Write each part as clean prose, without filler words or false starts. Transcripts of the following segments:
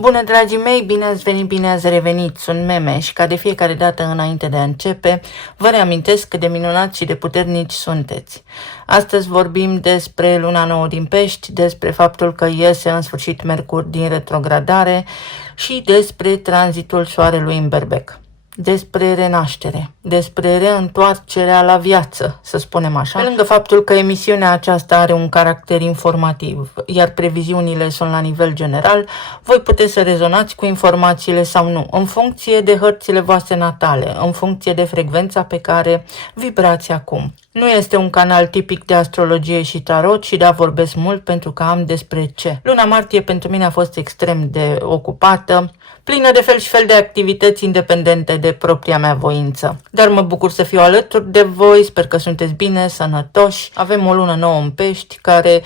Bună, dragii mei, bine ați venit, bine ați revenit, sunt Meme și ca de fiecare dată înainte de a începe, vă reamintesc cât de minunați și de puternici sunteți. Astăzi vorbim despre luna nouă din Pești, despre faptul că iese în sfârșit Mercur din retrogradare și despre tranzitul soarelui în Berbec. Despre renaștere, despre reîntoarcerea la viață, să spunem așa. Pe lângă faptul că emisiunea aceasta are un caracter informativ, iar previziunile sunt la nivel general, voi puteți să rezonați cu informațiile sau nu, în funcție de hărțile voastre natale, în funcție de frecvența pe care vibrați acum. Nu este un canal tipic de astrologie și tarot și da, vorbesc mult pentru că am despre ce. Luna martie pentru mine a fost extrem de ocupată, plină de fel și fel de activități independente de propria mea voință. Dar mă bucur să fiu alături de voi, sper că sunteți bine, sănătoși. Avem o lună nouă în Pești care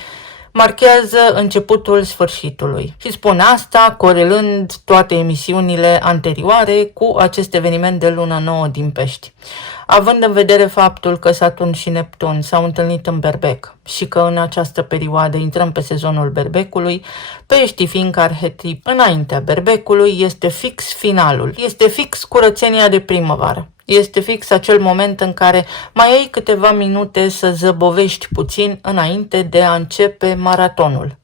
marchează începutul sfârșitului. Și spun asta corelând toate emisiunile anterioare cu acest eveniment de lună nouă din Pești. Având în vedere faptul că Saturn și Neptun s-au întâlnit în Berbec și că în această perioadă intrăm pe sezonul Berbecului, Peștii fiind arhetip înaintea Berbecului, este fix finalul, este fix curățenia de primăvară. Este fix acel moment în care mai ai câteva minute să zăbovești puțin înainte de a începe maratonul.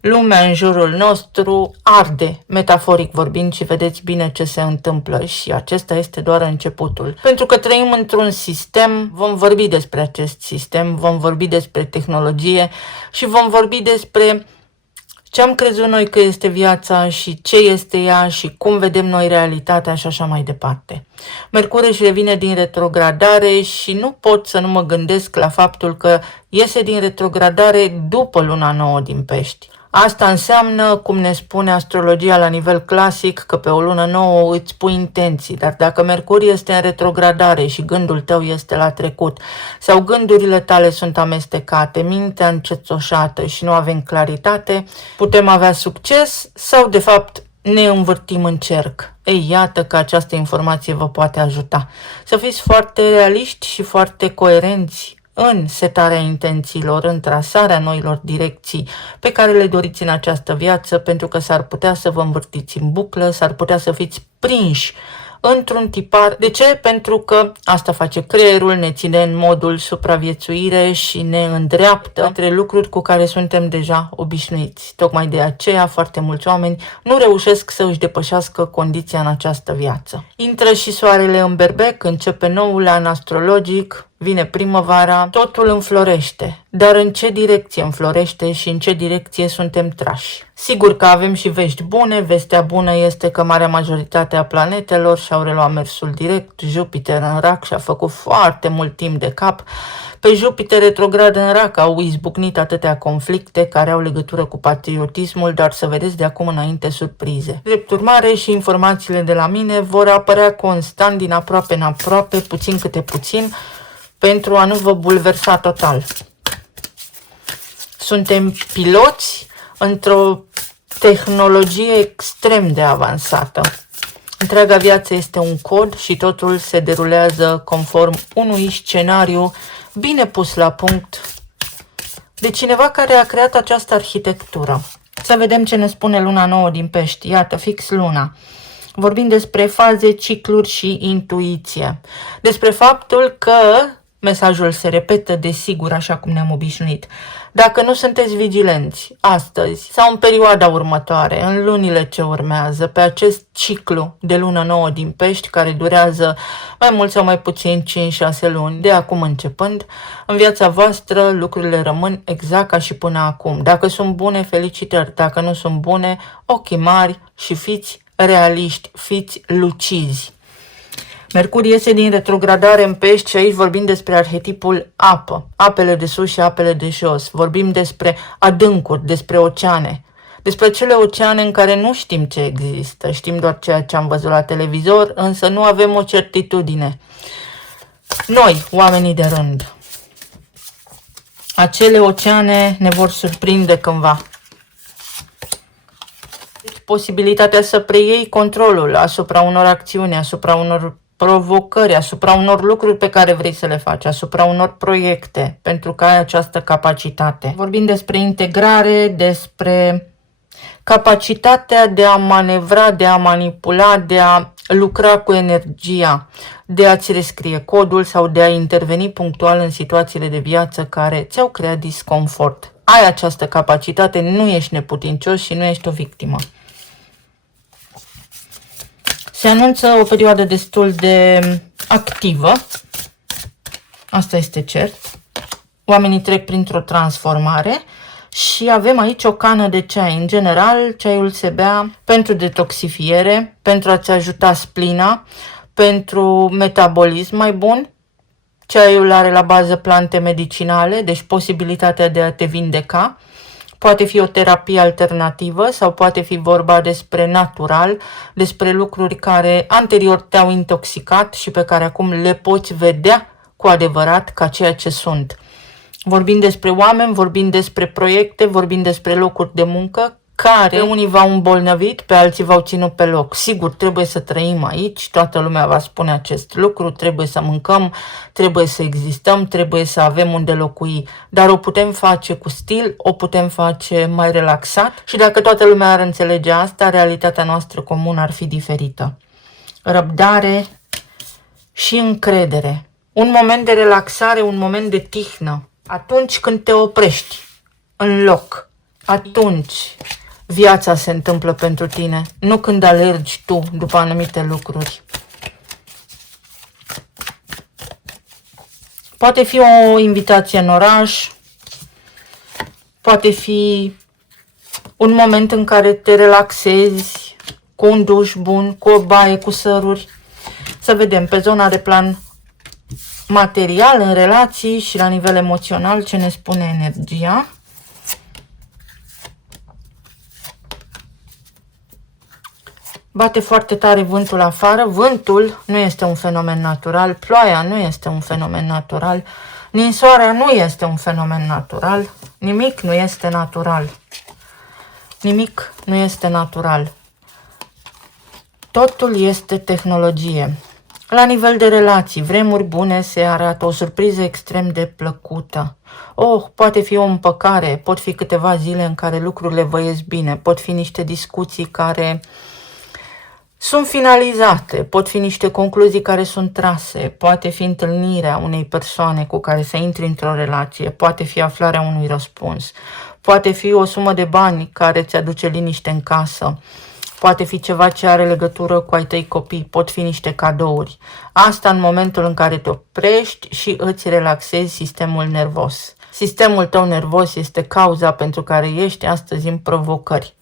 Lumea în jurul nostru arde, metaforic vorbind, și vedeți bine ce se întâmplă și acesta este doar începutul. Pentru că trăim într-un sistem, vom vorbi despre acest sistem, vom vorbi despre tehnologie și vom vorbi despre ce am crezut noi că este viața și ce este ea și cum vedem noi realitatea și așa mai departe. Mercur își revine din retrogradare și nu pot să nu mă gândesc la faptul că iese din retrogradare după luna nouă din Pești. Asta înseamnă, cum ne spune astrologia la nivel clasic, că pe o lună nouă îți pui intenții, dar dacă Mercur este în retrogradare și gândul tău este la trecut sau gândurile tale sunt amestecate, mintea încețoșată și nu avem claritate, putem avea succes sau de fapt ne învârtim în cerc. Ei, iată că această informație vă poate ajuta. Să fiți foarte realiști și foarte coerenți în setarea intențiilor, în trasarea noilor direcții pe care le doriți în această viață, pentru că s-ar putea să vă învârtiți în buclă, s-ar putea să fiți prinși într-un tipar. De ce? Pentru că asta face creierul, ne ține în modul supraviețuire și ne îndreaptă între lucruri cu care suntem deja obișnuiți. Tocmai de aceea foarte mulți oameni nu reușesc să își depășească condiția în această viață. Intră și soarele în Berbec, începe noul an astrologic, vine primăvara, totul înflorește. Dar în ce direcție înflorește și în ce direcție suntem trași? Sigur că avem și vești bune. Vestea bună este că marea majoritate a planetelor și-au reluat mersul direct. Jupiter în Rac și-a făcut foarte mult timp de cap. Pe Jupiter retrograd în Rac au izbucnit atâtea conflicte care au legătură cu patriotismul, dar să vedeți de acum înainte surprize. Drept urmare, și informațiile de la mine vor apărea constant din aproape în aproape, puțin câte puțin, pentru a nu vă bulversa total. Suntem piloți într-o tehnologie extrem de avansată. Întreaga viață este un cod și totul se derulează conform unui scenariu bine pus la punct de cineva care a creat această arhitectură. Să vedem ce ne spune luna nouă din Pești. Iată, fix luna. Vorbim despre faze, cicluri și intuiție. Despre faptul că mesajul se repetă, desigur, așa cum ne-am obișnuit. Dacă nu sunteți vigilenți astăzi sau în perioada următoare, în lunile ce urmează, pe acest ciclu de lună nouă din Pești, care durează mai mult sau mai puțin 5-6 luni, de acum începând, în viața voastră lucrurile rămân exact ca și până acum. Dacă sunt bune, felicitări. Dacă nu sunt bune, ochii mari și fiți realiști, fiți lucizi. Mercur iese din retrogradare în Pești și aici vorbim despre arhetipul apă, apele de sus și apele de jos. Vorbim despre adâncuri, despre oceane, despre cele oceane în care nu știm ce există, știm doar ceea ce am văzut la televizor, însă nu avem o certitudine. Noi, oamenii de rând, acele oceane ne vor surprinde cândva. Deci, posibilitatea să preiei controlul asupra unor acțiuni, asupra unor provocări, asupra unor lucruri pe care vrei să le faci, asupra unor proiecte, pentru că ai această capacitate. Vorbim despre integrare, despre Capacitatea de a manevra, de a manipula, de a lucra cu energia, de a-ți rescrie codul sau de a interveni punctual în situațiile de viață care ți-au creat disconfort. Ai această capacitate, nu ești neputincios și nu ești o victimă. Se anunță o perioadă destul de activă, asta este cert. Oamenii trec printr-o transformare și avem aici o cană de ceai. În general, ceaiul se bea pentru detoxifiere, pentru a-ți ajuta splina, pentru metabolism mai bun. Ceaiul are la bază plante medicinale, deci posibilitatea de a te vindeca. Poate fi o terapie alternativă sau poate fi vorba despre natural, despre lucruri care anterior te-au intoxicat și pe care acum le poți vedea cu adevărat ca ceea ce sunt. Vorbim despre oameni, vorbim despre proiecte, vorbim despre locuri de muncă care unii v-au îmbolnăvit, pe alții v-au ținut pe loc. Sigur, trebuie să trăim aici, toată lumea va spune acest lucru, trebuie să mâncăm, trebuie să existăm, trebuie să avem unde locui, dar o putem face cu stil, o putem face mai relaxat și dacă toată lumea ar înțelege asta, realitatea noastră comună ar fi diferită. Răbdare și încredere. Un moment de relaxare, un moment de tihnă. Atunci când te oprești în loc, atunci viața se întâmplă pentru tine, nu când alergi tu după anumite lucruri. Poate fi o invitație în oraș, poate fi un moment în care te relaxezi cu un duș bun, cu o baie, cu săruri. Să vedem pe zona de plan material, în relații și la nivel emoțional ce ne spune energia. Bate foarte tare vântul afară. Vântul nu este un fenomen natural, ploaia nu este un fenomen natural, ninsoarea nu este un fenomen natural, nimic nu este natural. Nimic nu este natural. Totul este tehnologie. La nivel de relații, vremuri bune se arată, o surpriză extrem de plăcută. Poate fi o împăcare, pot fi câteva zile în care lucrurile vă ies bine, pot fi niște discuții care sunt finalizate, pot fi niște concluzii care sunt trase, poate fi întâlnirea unei persoane cu care să intri într-o relație, poate fi aflarea unui răspuns, poate fi o sumă de bani care îți aduce liniște în casă, poate fi ceva ce are legătură cu ai tăi copii, pot fi niște cadouri. Asta în momentul în care te oprești și îți relaxezi sistemul nervos. Sistemul tău nervos este cauza pentru care ești astăzi în provocări.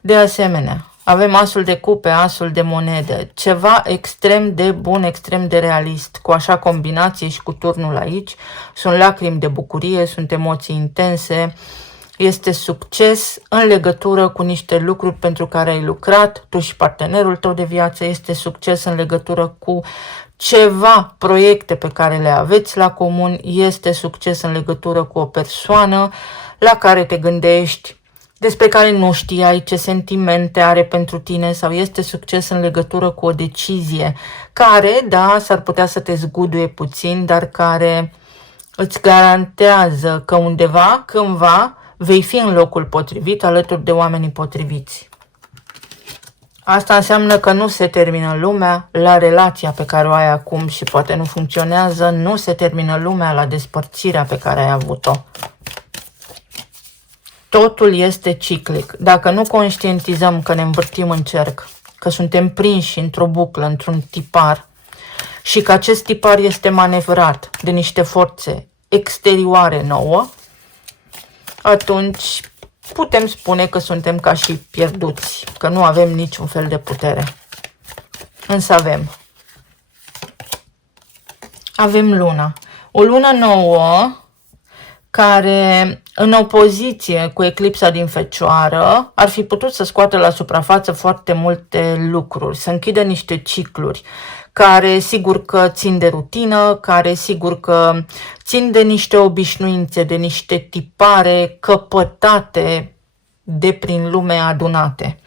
De asemenea, avem asul de cupe, asul de monede, ceva extrem de bun, extrem de realist. Cu așa combinație și cu turnul aici, sunt lacrimi de bucurie, sunt emoții intense, este succes în legătură cu niște lucruri pentru care ai lucrat, tu și partenerul tău de viață, este succes în legătură cu ceva proiecte pe care le aveți la comun, este succes în legătură cu o persoană la care te gândești, despre care nu știai ce sentimente are pentru tine sau este succes în legătură cu o decizie care, da, s-ar putea să te zguduie puțin, dar care îți garantează că undeva, cândva, vei fi în locul potrivit alături de oamenii potriviți. Asta înseamnă că nu se termină lumea la relația pe care o ai acum și poate nu funcționează, nu se termină lumea la despărțirea pe care ai avut-o. Totul este ciclic. Dacă nu conștientizăm că ne învârtim în cerc, că suntem prinși într-o buclă, într-un tipar și că acest tipar este manevrat de niște forțe exterioare nouă, atunci putem spune că suntem ca și pierduți, că nu avem niciun fel de putere. Însă avem luna. O lună nouă care, în opoziție cu eclipsa din Fecioară, ar fi putut să scoată la suprafață foarte multe lucruri, să închidă niște cicluri, care sigur că țin de rutină, care sigur că țin de niște obișnuințe, de niște tipare căpătate de prin lume adunate.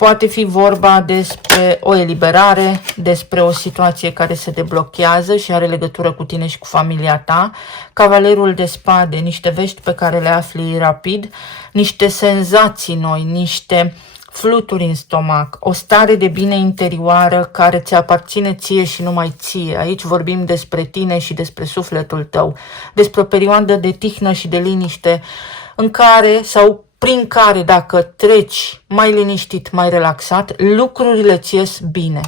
Poate fi vorba despre o eliberare, despre o situație care se deblochează și are legătură cu tine și cu familia ta. Cavalerul de spade, niște vești pe care le afli rapid, niște senzații noi, niște fluturi în stomac, o stare de bine interioară care ți aparține ție și numai ție. Aici vorbim despre tine și despre sufletul tău, despre o perioadă de tihnă și de liniște în care sau prin care, dacă treci mai liniștit, mai relaxat, lucrurile ți ies bine.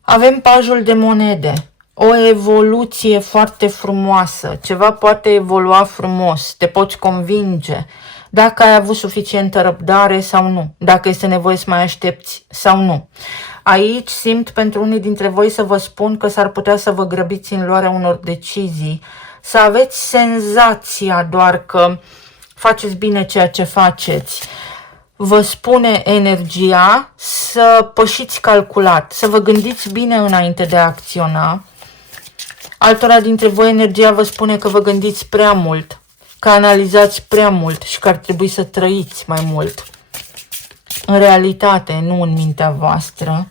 Avem pajul de monede, o evoluție foarte frumoasă, ceva poate evolua frumos, te poți convinge dacă ai avut suficientă răbdare sau nu, dacă este nevoie să mai aștepți sau nu. Aici simt pentru unii dintre voi să vă spun că s-ar putea să vă grăbiți în luarea unor decizii, să aveți senzația doar că faceți bine ceea ce faceți. Vă spune energia să pășiți calculat, să vă gândiți bine înainte de a acționa. Altora dintre voi energia vă spune că vă gândiți prea mult, că analizați prea mult și că ar trebui să trăiți mai mult. În realitate, nu în mintea voastră.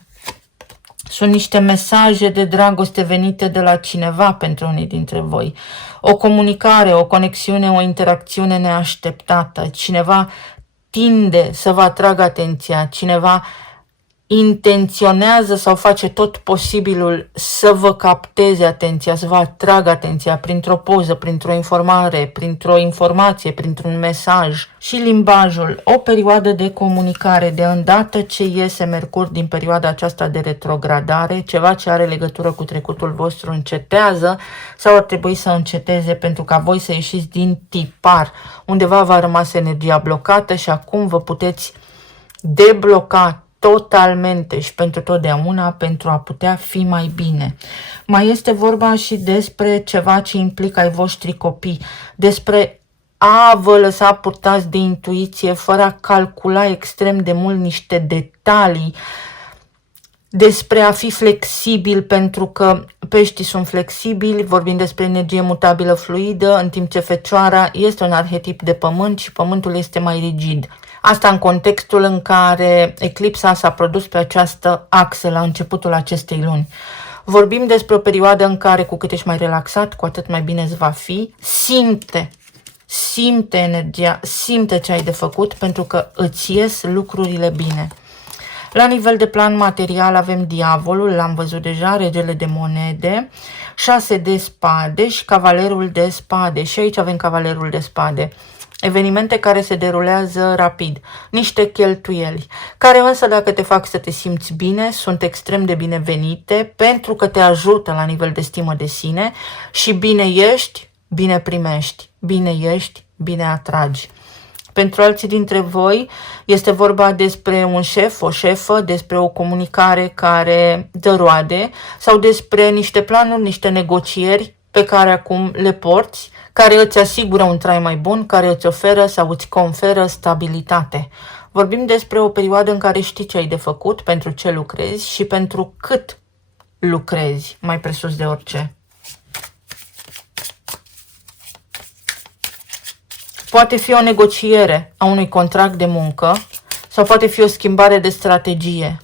Sunt niște mesaje de dragoste venite de la cineva pentru unii dintre voi. O comunicare, o conexiune, o interacțiune neașteptată. Cineva tinde să vă atragă atenția, cineva intenționează sau face tot posibilul să vă capteze atenția, să vă atragă atenția printr-o poză, printr-o informare, printr-o informație, printr-un mesaj. Și limbajul, o perioadă de comunicare, de îndată ce iese Mercur din perioada aceasta de retrogradare, ceva ce are legătură cu trecutul vostru încetează sau ar trebui să înceteze pentru ca voi să ieșiți din tipar. Undeva v-a rămas energia blocată și acum vă puteți debloca totalmente și pentru totdeauna pentru a putea fi mai bine. Mai este vorba și despre ceva ce implică ai voștri copii, despre a vă lăsa purtați de intuiție fără a calcula extrem de mult niște detalii, despre a fi flexibil pentru că peștii sunt flexibili, vorbim despre energie mutabilă fluidă, în timp ce Fecioara este un arhetip de pământ și pământul este mai rigid. Asta în contextul în care eclipsa s-a produs pe această axă la începutul acestei luni. Vorbim despre o perioadă în care cu cât ești mai relaxat, cu atât mai bine îți va fi. Simte energia, simte ce ai de făcut pentru că îți ies lucrurile bine. La nivel de plan material avem diavolul, l-am văzut deja, regele de monede, 6 de spade și cavalerul de spade. Și aici avem cavalerul de spade. Evenimente care se derulează rapid, niște cheltuieli, care însă dacă te fac să te simți bine, sunt extrem de binevenite pentru că te ajută la nivel de stimă de sine și bine ești, bine primești, bine ești, bine atragi. Pentru alții dintre voi este vorba despre un șef, o șefă, despre o comunicare care dă roade sau despre niște planuri, niște negocieri pe care acum le porți, care îți asigură un trai mai bun, care îți oferă sau îți conferă stabilitate. Vorbim despre o perioadă în care știi ce ai de făcut, pentru ce lucrezi și pentru cât lucrezi, mai presus de orice. Poate fi o negociere a unui contract de muncă sau poate fi o schimbare de strategie.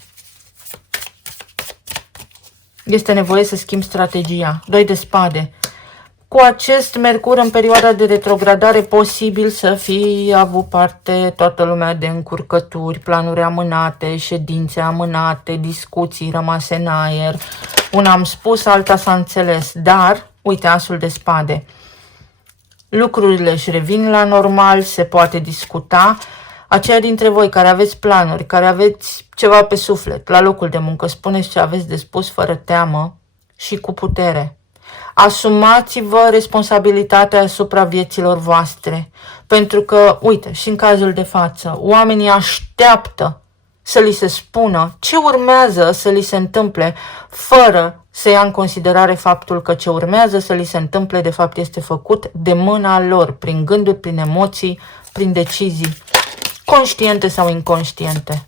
Este nevoie să schimbi strategia. 2 de spade. Cu acest Mercur în perioada de retrogradare posibil să fi avut parte toată lumea de încurcături, planuri amânate, ședințe amânate, discuții rămase în aer. Una am spus, alta s-a înțeles, dar uite asul de spade. Lucrurile își revin la normal, se poate discuta. Aceia dintre voi care aveți planuri, care aveți ceva pe suflet, la locul de muncă, spuneți ce aveți de spus fără teamă și cu putere. Asumați-vă responsabilitatea asupra vieților voastre, pentru că, uite, și în cazul de față, oamenii așteaptă să li se spună ce urmează să li se întâmple, fără să ia în considerare faptul că ce urmează să li se întâmple, de fapt, este făcut de mâna lor, prin gânduri, prin emoții, prin decizii, conștiente sau inconștiente.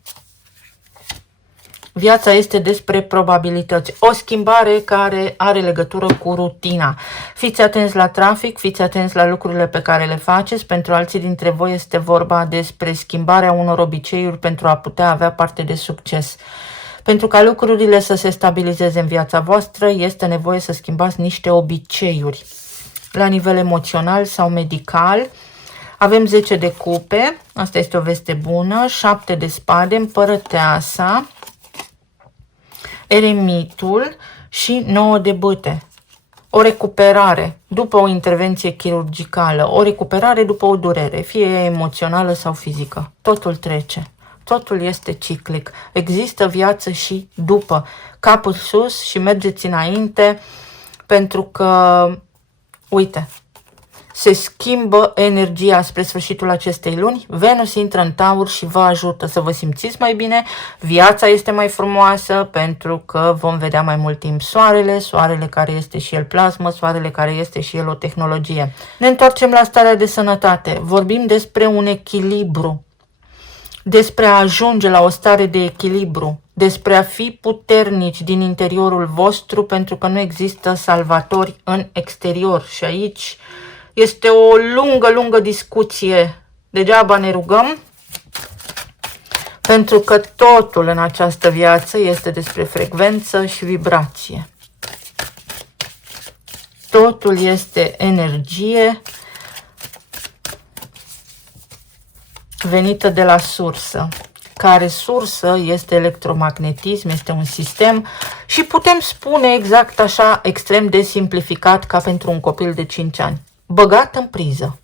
Viața este despre probabilități. O schimbare care are legătură cu rutina. Fiți atenți la trafic, fiți atenți la lucrurile pe care le faceți. Pentru alții dintre voi este vorba despre schimbarea unor obiceiuri pentru a putea avea parte de succes. Pentru ca lucrurile să se stabilizeze în viața voastră, este nevoie să schimbați niște obiceiuri. La nivel emoțional sau medical, avem 10 de cupe, asta este o veste bună, 7 de spade, împărăteasa, eremitul și 9 de bâte. O recuperare după o intervenție chirurgicală, o recuperare după o durere, fie ea emoțională sau fizică. Totul trece. Totul este ciclic. Există viață și după. Capul sus și mergeți înainte, pentru că, uite, se schimbă energia spre sfârșitul acestei luni. Venus intră în Taur și vă ajută să vă simțiți mai bine. Viața este mai frumoasă pentru că vom vedea mai mult timp soarele, soarele care este și el plasmă, soarele care este și el o tehnologie. Ne întoarcem la starea de sănătate. Vorbim despre un echilibru, despre a ajunge la o stare de echilibru, despre a fi puternici din interiorul vostru, pentru că nu există salvatori în exterior. Și aici este o lungă discuție. Degeaba ne rugăm, pentru că totul în această viață este despre frecvență și vibrație. Totul este energie venită de la sursă, care sursă este electromagnetism, este un sistem și putem spune exact așa, extrem de simplificat, ca pentru un copil de 5 ani. Băgat în priză.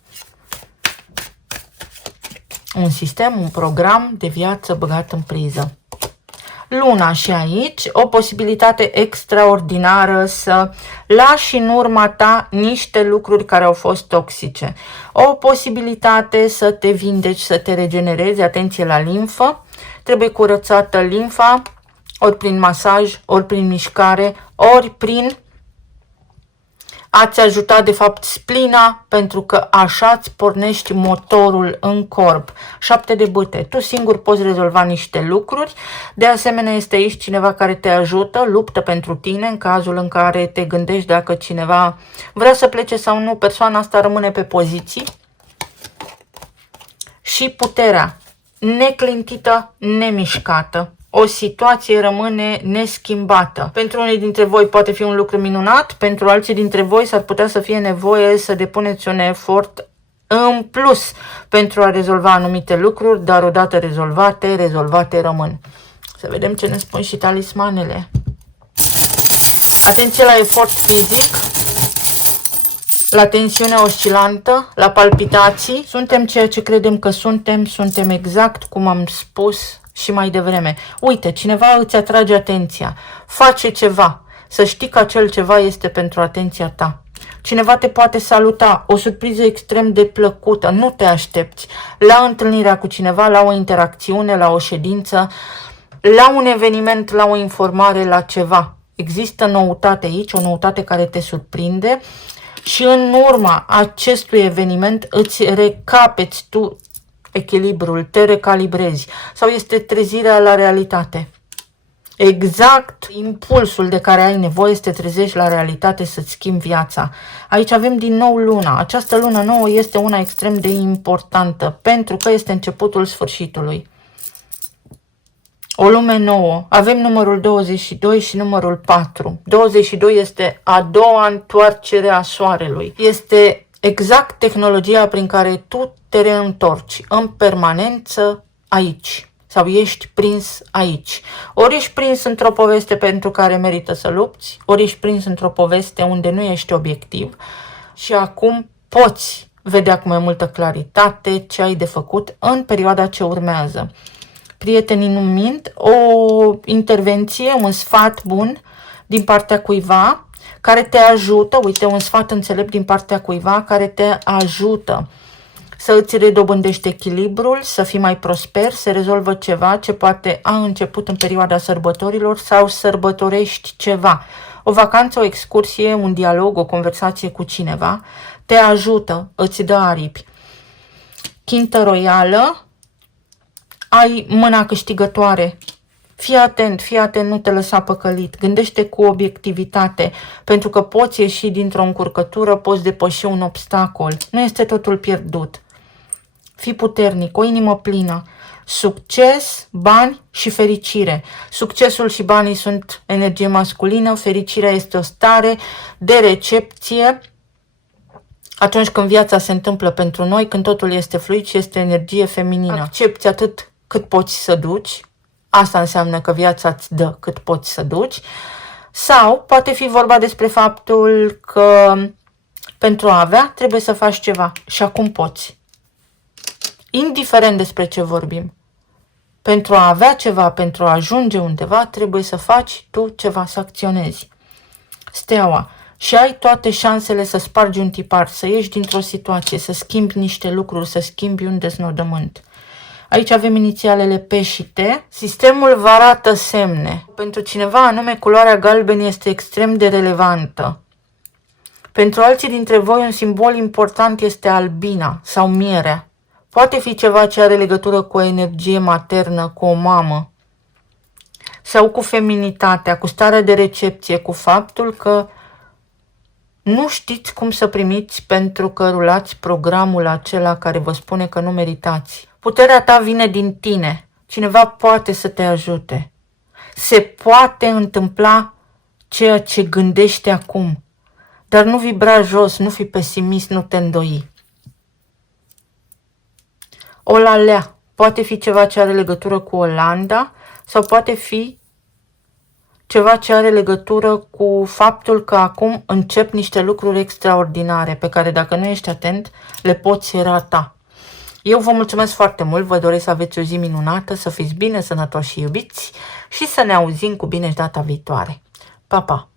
Un sistem, un program de viață băgat în priză. Luna și aici, o posibilitate extraordinară să lași în urma ta niște lucruri care au fost toxice. O posibilitate să te vindeci, să te regenerezi, atenție la limfă. Trebuie curățată limfa, ori prin masaj, ori prin mișcare, ori prin a-ți ajuta de fapt splina, pentru că așa îți pornești motorul în corp. 7 de bâte. Tu singur poți rezolva niște lucruri. De asemenea, este aici cineva care te ajută, luptă pentru tine în cazul în care te gândești dacă cineva vrea să plece sau nu. Persoana asta rămâne pe poziții. Și puterea neclintită, nemișcată. O situație rămâne neschimbată. Pentru unii dintre voi poate fi un lucru minunat, pentru alții dintre voi s-ar putea să fie nevoie să depuneți un efort în plus pentru a rezolva anumite lucruri, dar odată rezolvate, rezolvate rămân. Să vedem ce ne spun și talismanele. Atenție la efort fizic, la tensiune oscilantă, la palpitații. Suntem ceea ce credem că suntem, suntem exact cum am spus și mai devreme. Uite, cineva îți atrage atenția, face ceva, să știi că acel ceva este pentru atenția ta. Cineva te poate saluta, o surpriză extrem de plăcută, nu te aștepți la întâlnirea cu cineva, la o interacțiune, la o ședință, la un eveniment, la o informare, la ceva. Există noutate aici, o noutate care te surprinde și în urma acestui eveniment îți recapeți tu echilibrul, te recalibrezi sau este trezirea la realitate. Exact impulsul de care ai nevoie să te trezești la realitate, să-ți schimbi viața. Aici avem din nou luna. Această lună nouă este una extrem de importantă pentru că este începutul sfârșitului. O lume nouă. Avem numărul 22 și numărul 4. 22 este a doua întoarcere a soarelui. Este exact tehnologia prin care tu te reîntorci în permanență aici. Sau ești prins aici. Ori ești prins într-o poveste pentru care merită să lupți, ori ești prins într-o poveste unde nu ești obiectiv și acum poți vedea cu mai multă claritate ce ai de făcut în perioada ce urmează. Prietenii nu mint, o intervenție, un sfat bun din partea cuiva care te ajută, uite, un sfat înțelept din partea cuiva care te ajută să îți redobândești echilibrul, să fii mai prosper, să rezolvă ceva ce poate a început în perioada sărbătorilor sau sărbătorești ceva. O vacanță, o excursie, un dialog, o conversație cu cineva te ajută, îți dă aripi. Chintă royală, ai mâna câștigătoare. fii atent, nu te lăsa păcălit, gândește cu obiectivitate, pentru că poți ieși dintr-o încurcătură, poți depăși un obstacol, nu este totul pierdut. Fii puternic, o inimă plină, succes, bani și fericire. Succesul și banii sunt energie masculină, fericirea este o stare de recepție, atunci când viața se întâmplă pentru noi, când totul este fluid și este energie feminină. Accepți atât cât poți să duci, asta înseamnă că viața îți dă cât poți să duci, sau poate fi vorba despre faptul că pentru a avea trebuie să faci ceva și acum poți. Indiferent despre ce vorbim, pentru a avea ceva, pentru a ajunge undeva, trebuie să faci tu ceva, să acționezi. Steaua. Și ai toate șansele să spargi un tipar, să ieși dintr-o situație, să schimbi niște lucruri, să schimbi un deznodământ. Aici avem inițialele P și T. Sistemul vă arată semne. Pentru cineva anume, culoarea galben este extrem de relevantă. Pentru alții dintre voi, un simbol important este albina sau mierea. Poate fi ceva ce are legătură cu o energie maternă, cu o mamă. Sau cu feminitatea, cu starea de recepție, cu faptul că nu știți cum să primiți pentru că rulați programul acela care vă spune că nu meritați. Puterea ta vine din tine. Cineva poate să te ajute. Se poate întâmpla ceea ce gândești acum. Dar nu vibra jos, nu fi pesimist, nu te îndoi. Olalea. Poate fi ceva ce are legătură cu Olanda sau poate fi ceva ce are legătură cu faptul că acum încep niște lucruri extraordinare pe care dacă nu ești atent le poți rata. Eu vă mulțumesc foarte mult, vă doresc să aveți o zi minunată, să fiți bine, sănătoși și iubiți și să ne auzim cu bine și data viitoare. Pa, pa!